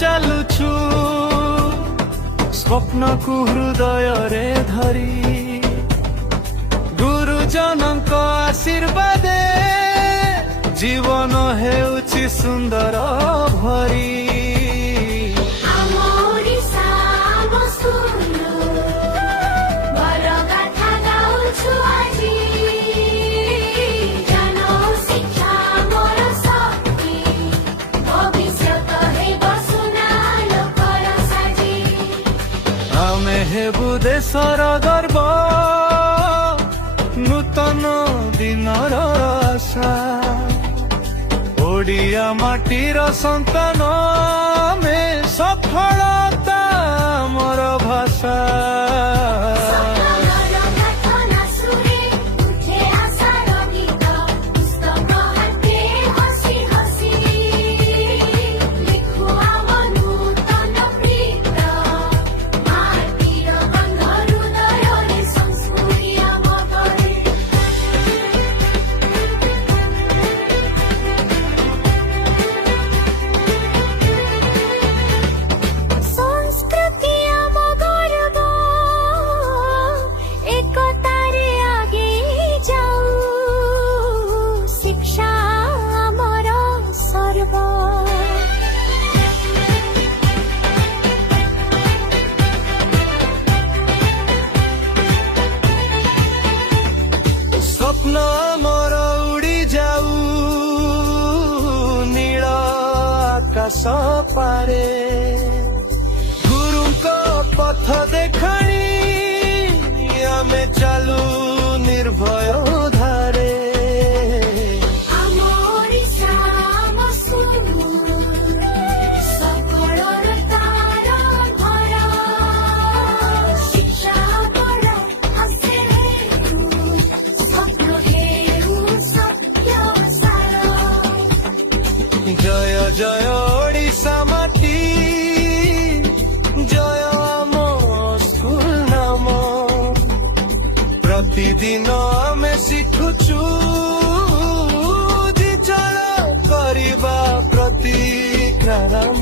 ଚାଲୁଛୁ ସ୍ୱପ୍ନକୁ ହୃଦୟରେ ଧରି ଗୁରୁଜନଙ୍କ ଆଶୀର୍ବାଦେ ଜୀବନ ହେଉଛି ସୁନ୍ଦର ଭରି। ଆମେ ହେବୁ ଦେଶର ଗର୍ବ ନୂତନ ଦିନର ଆଶା ଓଡ଼ିଆ ମାଟିର ସନ୍ତାନ ଆମେ ସଫଳତା ଆମର ଭାଷା। ସ୍ୱପ୍ନ ମୋର ଉଡ଼ି ଯାଉ ନୀଳ ଆକାଶ ପାରେ ଗୁରୁଙ୍କ ପଥ ଦେଖାଣି ଆମେ ଚାଲୁ ନିର୍ଭୟ ଧାରେ। জয় জয় ওড়িশা মাটি জয় আম স্কুল নাম প্রতিদিন আমি শিখুছু দিচଳ କରିବା ପ୍ରତିକ୍ରାମ।